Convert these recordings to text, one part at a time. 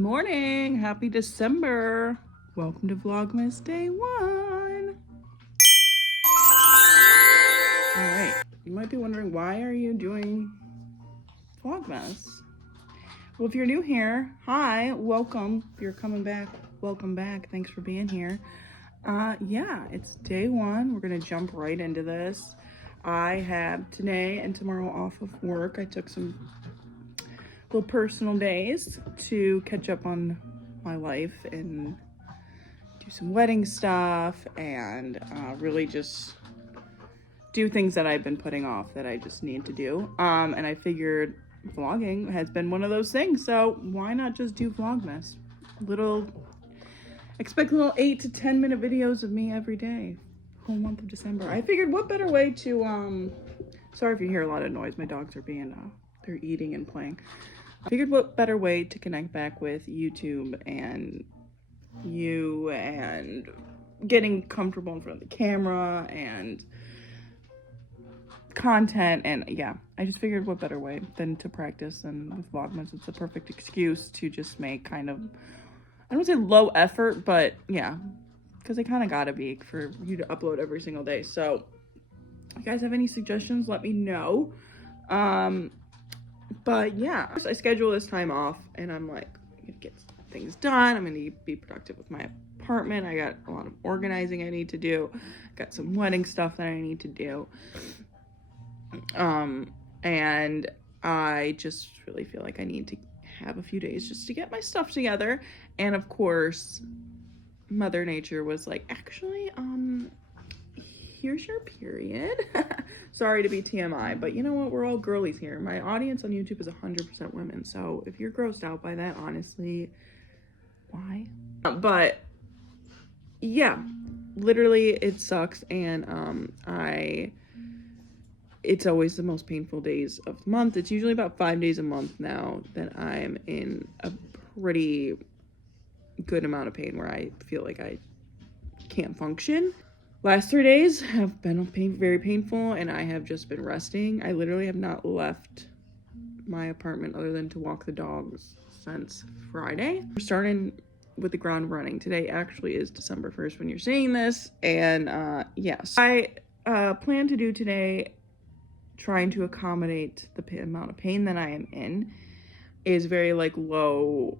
Morning, happy December. Welcome to Vlogmas day 1. All right, you might be wondering, why are you doing Vlogmas? Well, if you're new here, hi, welcome. If you're coming back, welcome back. Thanks for being here. Yeah, it's day 1. We're gonna jump right into this. I have today and tomorrow off of work. I took some little personal days to catch up on my life and do some wedding stuff and really just do things that I've been putting off that I just need to do. And I figured vlogging has been one of those things, so why not just do Vlogmas? Expect little 8 to 10 minute videos of me every day, whole month of December. I figured what better way to, sorry if you hear a lot of noise, my dogs are being, they're eating and playing. I figured what better way to connect back with YouTube and you and getting comfortable in front of the camera and content, and yeah, I just figured what better way than to practice. And with Vlogmas, it's a perfect excuse to just make kind of, I don't say low effort, but yeah, because it kind of gotta be for you to upload every single day. So if you guys have any suggestions, let me know. But yeah, I schedule this time off and I'm like, I'm gonna get things done. I'm gonna be productive with my apartment. I got a lot of organizing I need to do. Got some wedding stuff that I need to do. And I just really feel like I need to have a few days just to get my stuff together. And of course, Mother Nature was like, actually, here's your period. Sorry to be TMI, but you know what? We're all girlies here. My audience on YouTube is 100% women. So if you're grossed out by that, honestly, why? But yeah, literally it sucks. And, it's always the most painful days of the month. It's usually about 5 days a month now that I'm in a pretty good amount of pain where I feel like I can't function. Last 3 days have been very painful, and I have just been resting. I literally have not left my apartment other than to walk the dogs since Friday. We're starting with the ground running. Today actually is December 1st when you're seeing this, and yes, I plan to do today, trying to accommodate the amount of pain that I am in, is very like low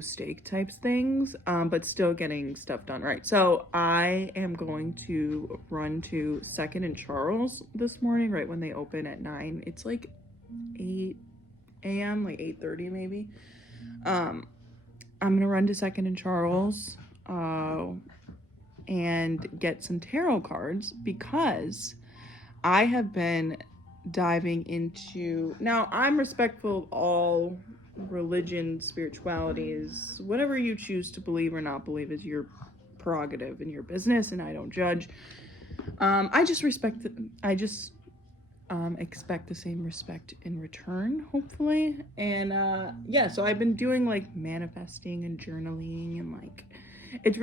stake types things, but still getting stuff done right. So I am going to run to 2nd and Charles this morning, right when they open at 9. It's like 8 a.m., like 8:30 maybe. I'm gonna run to 2nd and Charles and get some tarot cards, because I have been diving into, now I'm respectful of all religion, spiritualities, whatever you choose to believe or not believe is your prerogative and your business, and I don't judge. I just respect it. I just expect the same respect in return, hopefully. And yeah, so I've been doing like manifesting and journaling, and like I've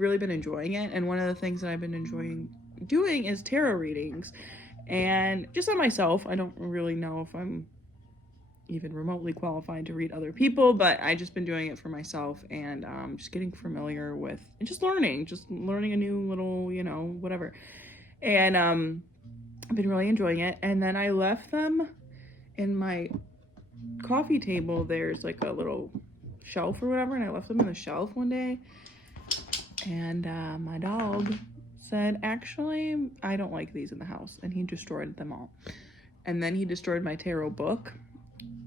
really been enjoying it. And one of the things that I've been enjoying doing is tarot readings, and just on myself. I don't really know if I'm even remotely qualified to read other people, but I just been doing it for myself, and just getting familiar with and just learning a new little, you know, whatever. And I've been really enjoying it. And then I left them in my coffee table. There's like a little shelf or whatever, and I left them in the shelf one day, and my dog said, actually, I don't like these in the house, and he destroyed them all. And then he destroyed my tarot book,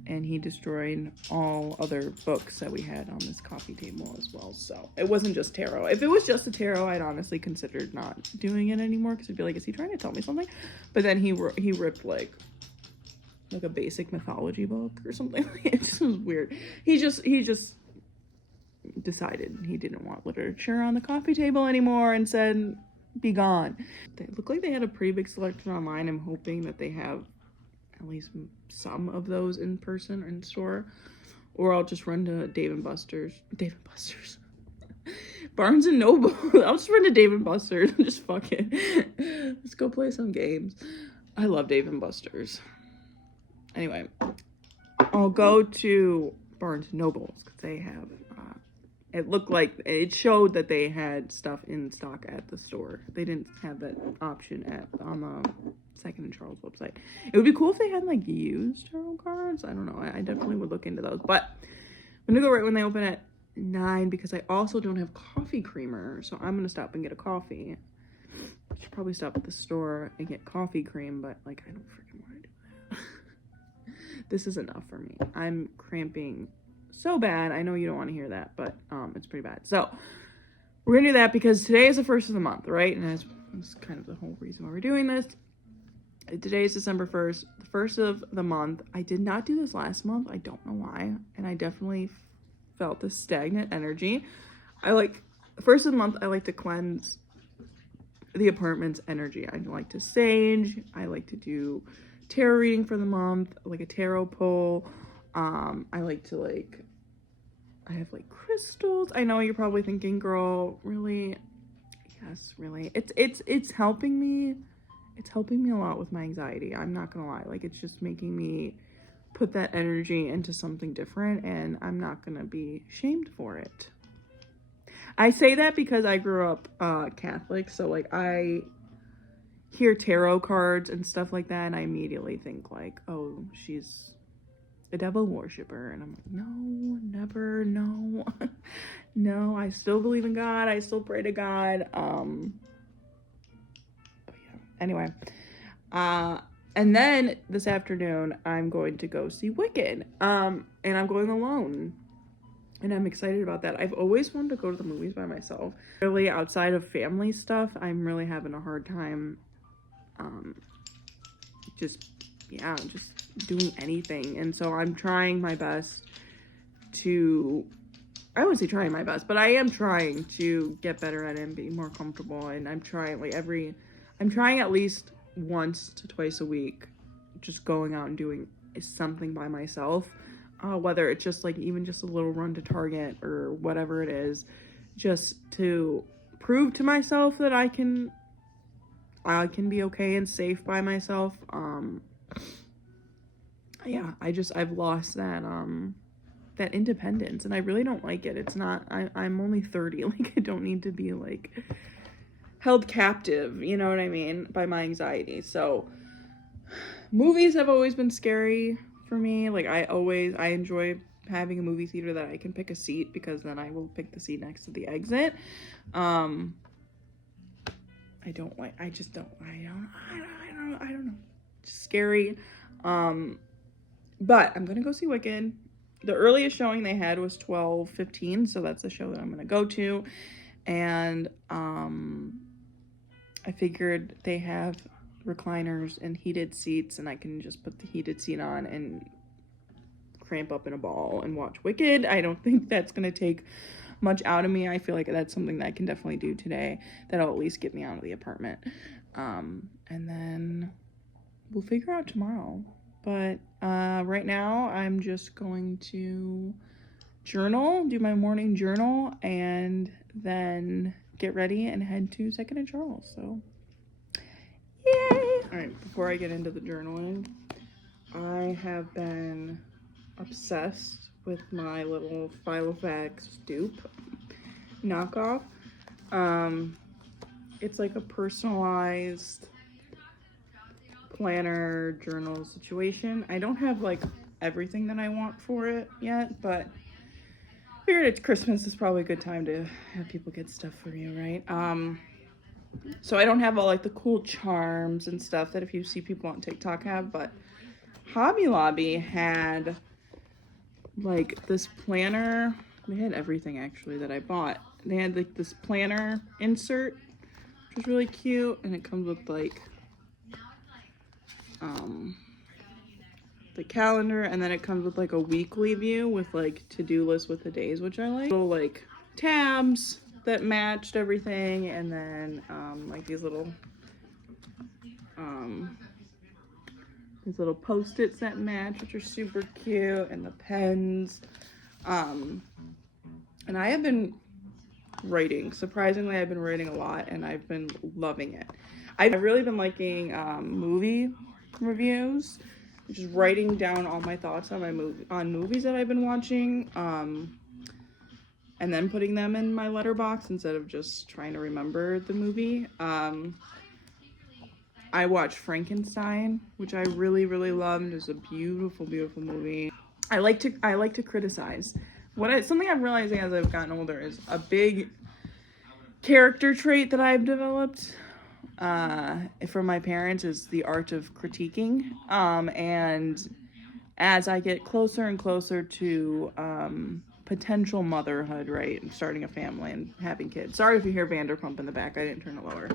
and he destroyed all other books that we had on this coffee table as well. So it wasn't just tarot. If it was just a tarot, I'd honestly considered not doing it anymore, because I'd be like, is he trying to tell me something? But then he ripped like a basic mythology book or something. It just was weird. He just decided he didn't want literature on the coffee table anymore and said, be gone. They look like they had a pretty big selection online. I'm hoping that they have at least some of those in person or in store, or I'll just run to Dave & Buster's, Barnes and Noble. I'll just run to Dave & Buster's and just fuck it. Let's go play some games. I love Dave & Buster's. Anyway, I'll go to Barnes & Nobles, because they have, it looked like, it showed that they had stuff in stock at the store. They didn't have that option on the Second and Charles website. It would be cool if they had like used tarot cards. I don't know. I definitely would look into those. But I'm gonna go right when they open at 9, because I also don't have coffee creamer. So I'm gonna stop and get a coffee. I should probably stop at the store and get coffee cream, but like I don't freaking want to do that. This is enough for me. I'm cramping so bad. I know you don't want to hear that, but it's pretty bad. So we're gonna do that because today is the first of the month, right? And that's kind of the whole reason why we're doing this. Today is December 1st, the first of the month. I did not do this last month. I don't know why. And I definitely felt this stagnant energy. First of the month, I like to cleanse the apartment's energy. I like to sage. I like to do tarot reading for the month, like a tarot pull. I like to I have like crystals. I know you're probably thinking, girl, really? Yes, really. It's helping me. It's helping me a lot with my anxiety. I'm not gonna lie. Like, it's just making me put that energy into something different, and I'm not gonna be shamed for it. I say that because I grew up Catholic, so like I hear tarot cards and stuff like that, and I immediately think like, oh, she's a devil worshiper. And I'm like, no, never, no. No, I still believe in God. I still pray to God. But yeah, anyway. And then this afternoon, I'm going to go see Wicked. And I'm going alone. And I'm excited about that. I've always wanted to go to the movies by myself. Really, outside of family stuff, I'm really having a hard time just doing anything. And so I'm trying my best to, I wouldn't say trying my best, but I am trying to get better at it and be more comfortable. And I'm trying I'm trying at least once to twice a week, just going out and doing something by myself. Whether it's just like even just a little run to Target or whatever it is, just to prove to myself that I can be okay and safe by myself. Yeah, I've lost that independence, and I really don't like it. It's not, I'm only 30. Like, I don't need to be like held captive, you know what I mean, by my anxiety. So movies have always been scary for me. Like, I enjoy having a movie theater that I can pick a seat, because then I will pick the seat next to the exit. I don't know. It's scary. But I'm gonna go see Wicked. The earliest showing they had was 12:15, so that's the show that I'm gonna go to. And I figured they have recliners and heated seats, and I can just put the heated seat on and cramp up in a ball and watch Wicked. I don't think that's gonna take much out of me. I feel like that's something that I can definitely do today that'll at least get me out of the apartment. And then we'll figure out tomorrow. But right now I'm just going to journal, do my morning journal, and then get ready and head to Second and Charles. So yay! All right, before I get into the journaling, I have been obsessed with my little Filofax dupe knockoff. It's like a personalized planner journal situation. I don't have like everything that I want for it yet, but I figured it's Christmas is probably a good time to have people get stuff for you, right? So I don't have all like the cool charms and stuff that if you see people on TikTok have, but Hobby Lobby had like this planner. They had everything actually that I bought. They had like this planner insert, which was really cute, and it comes with like the calendar, and then it comes with like a weekly view with like to-do list with the days, which I like. Little like tabs that matched everything, and then like these little post-its that match, which are super cute, and the pens. And I have been writing. Surprisingly, I've been writing a lot, and I've been loving it. I've really been liking movie reviews. just writing down all my thoughts on movies that I've been watching, and then putting them in my letterbox instead of just trying to remember the movie. I watched Frankenstein, which I really, really loved. It's a beautiful, beautiful movie. I like to criticize. Something I'm realizing as I've gotten older is a big character trait that I've developed from my parents is the art of critiquing. And as I get closer and closer to potential motherhood, right, and starting a family and having kids. Sorry if you hear Vanderpump in the back. I didn't turn it lower.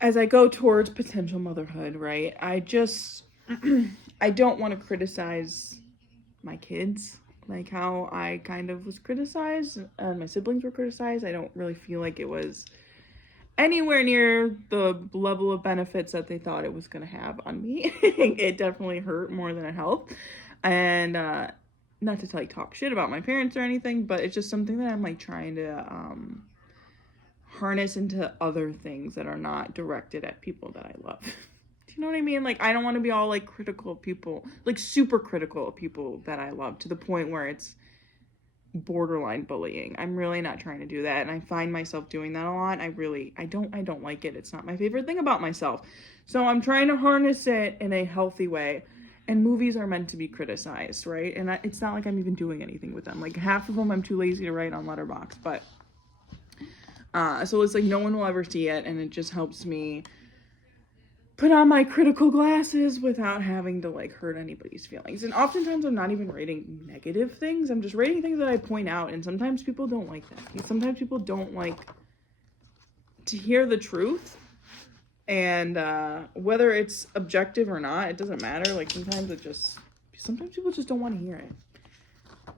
As I go towards potential motherhood, right, I don't want to criticize my kids, like how I kind of was criticized, my siblings were criticized. I don't really feel like it was anywhere near the level of benefits that they thought it was going to have on me. It definitely hurt more than it helped. And not to like talk shit about my parents or anything, but it's just something that I'm like trying to harness into other things that are not directed at people that I love. Do you know what I mean? Like, I don't want to be all like critical of people, like super critical of people that I love to the point where it's borderline bullying. I'm really not trying to do that, and I find myself doing that a lot. I don't like it. It's not my favorite thing about myself. So I'm trying to harness it in a healthy way. And movies are meant to be criticized, right? And it's not like I'm even doing anything with them. Like half of them I'm too lazy to write on Letterboxd, but so it's like no one will ever see it, and it just helps me put on my critical glasses without having to like hurt anybody's feelings. And oftentimes I'm not even rating negative things. I'm just rating things that I point out, and sometimes people don't like that. Sometimes people don't like to hear the truth, and whether it's objective or not, it doesn't matter. Like sometimes people just don't want to hear it,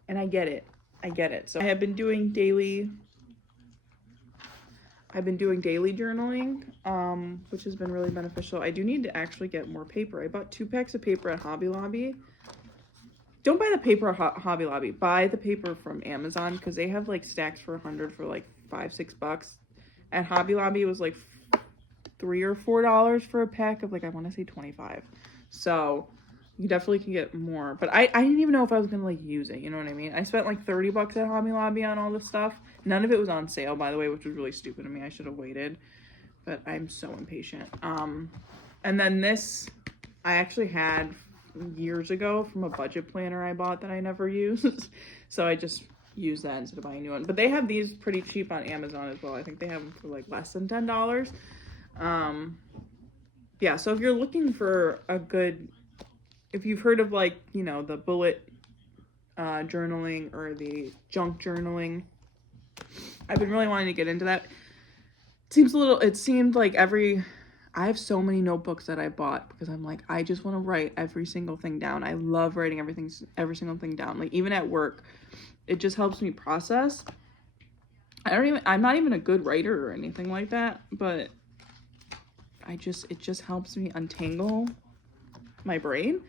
and I get it. So I have been doing daily journaling, which has been really beneficial. I do need to actually get more paper. I bought 2 packs of paper at Hobby Lobby. Don't buy the paper at Hobby Lobby. Buy the paper from Amazon, because they have like stacks for $100 for like $5-6 bucks. At Hobby Lobby, it was like $3 or $4 for a pack of like, I want to say 25. So you definitely can get more, but I didn't even know if I was gonna like use it, you know what I mean? I spent like 30 bucks at Hobby Lobby on all this stuff. None of it was on sale, by the way, which was really stupid of me. I should have waited, but I'm so impatient. And then this I actually had years ago from a budget planner I bought that I never used. So I just used that instead of buying a new one. But they have these pretty cheap on Amazon as well. I think they have them for like less than $10. Yeah, so if you're looking for if you've heard of like, you know, the bullet journaling or the junk journaling, I've been really wanting to get into that. It seemed like I have so many notebooks that I bought because I'm like, I just want to write every single thing down. I love writing every single thing down. Like even at work, it just helps me process. I'm not even a good writer or anything like that, but it just helps me untangle my brain.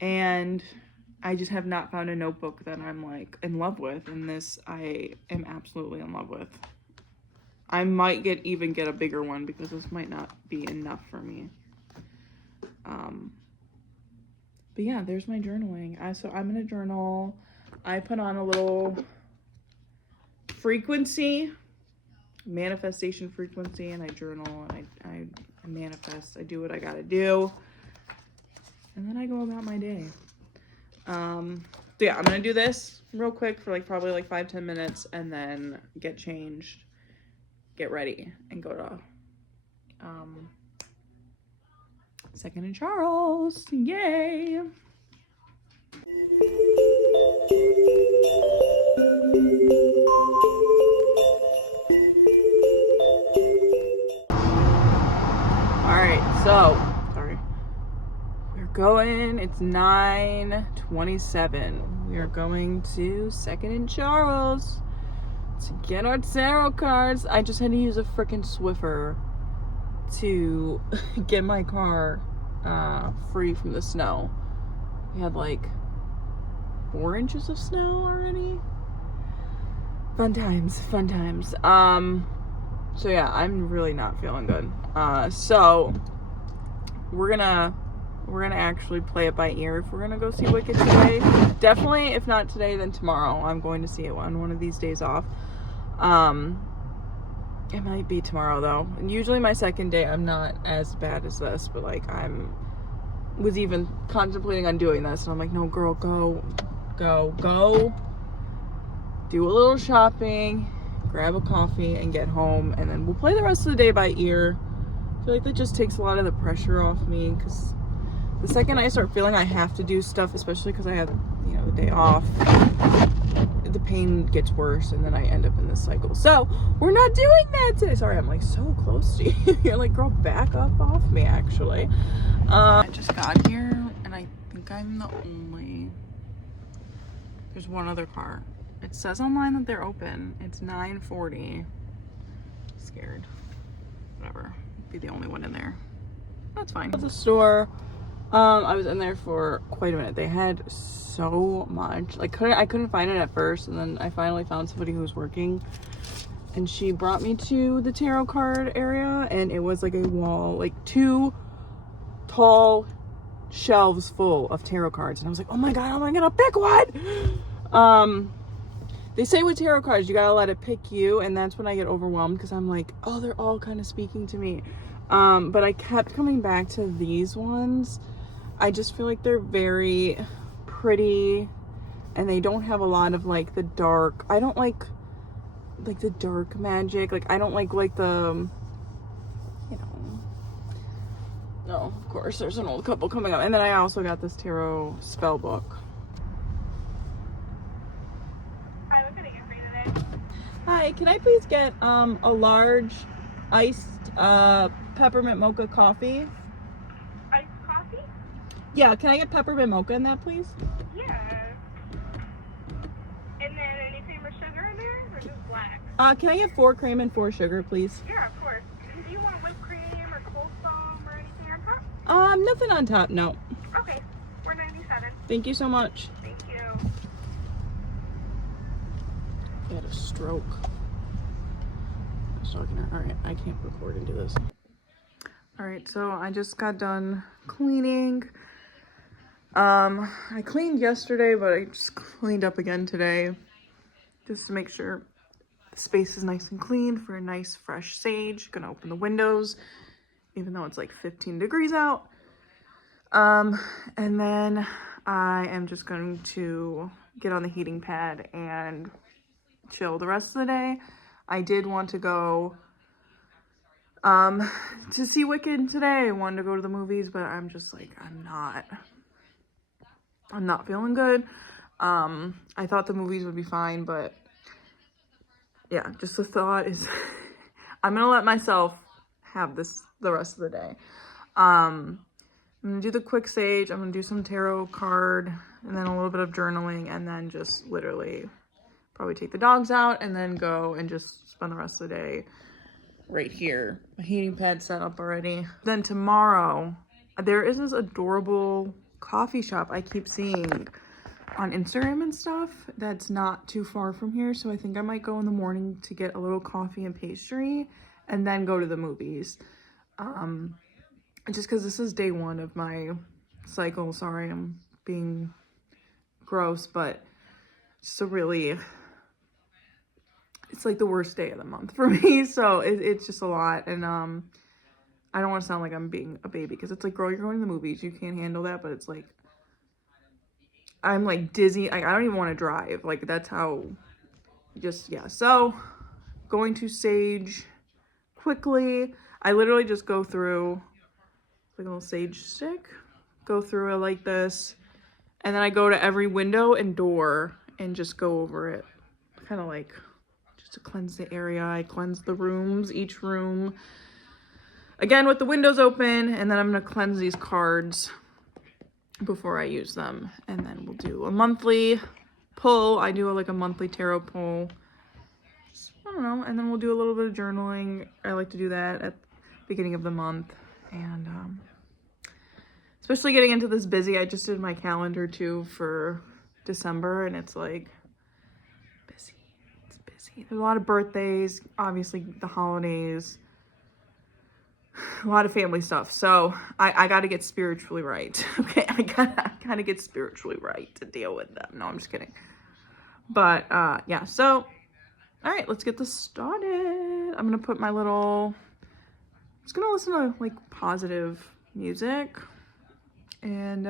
And I just have not found a notebook that I'm like in love with, and this I am absolutely in love with. I might even get a bigger one because this might not be enough for me. But yeah, there's my journaling. So I'm gonna journal. I put on a little manifestation frequency, and I journal, and I manifest. I do what I gotta do, and then I go about my day. So yeah, I'm gonna do this real quick for like probably like 5-10 minutes, and then get changed, get ready, and go to Second and Charles. Yay! So, sorry. We're going, it's 9:27. We are going to Second and Charles to get our tarot cards. I just had to use a freaking Swiffer to get my car free from the snow. We had like 4 inches of snow already. Fun times. So yeah, I'm really not feeling good. So we're gonna actually play it by ear if we're gonna go see Wicked today. Definitely, if not today, then tomorrow. I'm going to see it on one of these days off. It might be tomorrow though. And usually my second day, I'm not as bad as this, but like was even contemplating on doing this, and I'm like, no, girl, go, do a little shopping, grab a coffee, and get home, and then we'll play the rest of the day by ear. I feel like that just takes a lot of the pressure off me, because the second I start feeling I have to do stuff, especially because I have, you know, the day off, the pain gets worse, and then I end up in this cycle. So we're not doing that today. Sorry, I'm like so close to you. You're like, girl, back up off me, actually. I just got here, and I think I'm the only. There's one other car. It says online that they're open. It's 9:40. Scared. Whatever. Be the only one in there. That's fine. At the store. I was in there for quite a minute. They had so much. Like, I couldn't find it at first, and then I finally found somebody who was working, and she brought me to the tarot card area, and it was like a wall, like 2 tall shelves full of tarot cards, and I was like, oh my god, am I gonna pick one? They say with tarot cards you gotta let it pick you, and that's when I get overwhelmed, because I'm like, oh, they're all kind of speaking to me. But I kept coming back to these ones. I just feel like they're very pretty, and they don't have a lot of like the dark. I don't like the dark magic. Like, I don't like the, you know. No, of course, there's an old couple coming up. And then I also got this tarot spell book. Hi, what can I get for you today? Hi, can I please get a large iced peppermint mocha coffee? Iced coffee? Yeah, can I get peppermint mocha in that, please? Yeah. And then anything with sugar in there, or just black? Can I get 4 cream and 4 sugar, please? Yeah, of course. Do you want whipped cream or cold foam or anything on top? Nothing on top, no. Okay, $4.97. Thank you so much. Thank you. I had a stroke. I was talking to her. Alright, I can't record and do this. Alright, so I just got done cleaning. I cleaned yesterday, but I just cleaned up again today, just to make sure the space is nice and clean for a nice fresh sage. Gonna open the windows, even though it's like 15 degrees out. And then I am just going to get on the heating pad and chill the rest of the day. I did want to go to see Wicked today. I wanted to go to the movies, but I'm just like, I'm not feeling good. I thought the movies would be fine, but yeah, just the thought is I'm gonna let myself have this the rest of the day. I'm gonna do the quick sage, I'm gonna do some tarot card, and then a little bit of journaling, and then just literally probably take the dogs out, and then go and just spend the rest of the day right here. My heating pad set up already. Then tomorrow, there is this adorable coffee shop I keep seeing on Instagram and stuff that's not too far from here, so I think I might go in the morning to get a little coffee and pastry, and then go to the movies. Just because this is day 1 of my cycle. Sorry, I'm being gross, but it's it's like the worst day of the month for me, so it's just a lot. And I don't want to sound like I'm being a baby, because it's like, girl, you're going to the movies, you can't handle that. But it's like, I'm like dizzy. I don't even want to drive. Like, that's how, just, yeah. So going to sage quickly. I literally just go through like a little sage stick, go through it like this, and then I go to every window and door and just go over it, kind of like just to cleanse the area. I cleanse the rooms, each room again with the windows open, and then I'm gonna cleanse these cards before I use them. And then we'll do a monthly pull. I do like a monthly tarot pull, I don't know, and then we'll do a little bit of journaling. I like to do that at the beginning of the month. And especially getting into this busy, I just did my calendar too for December, and it's like busy. It's busy. There's a lot of birthdays, obviously the holidays, a lot of family stuff. So I got to get spiritually right. Okay, I gotta get spiritually right to deal with them. No, I'm just kidding. But yeah, so all right, let's get this started. I'm gonna put my little, I'm just gonna listen to like positive music, and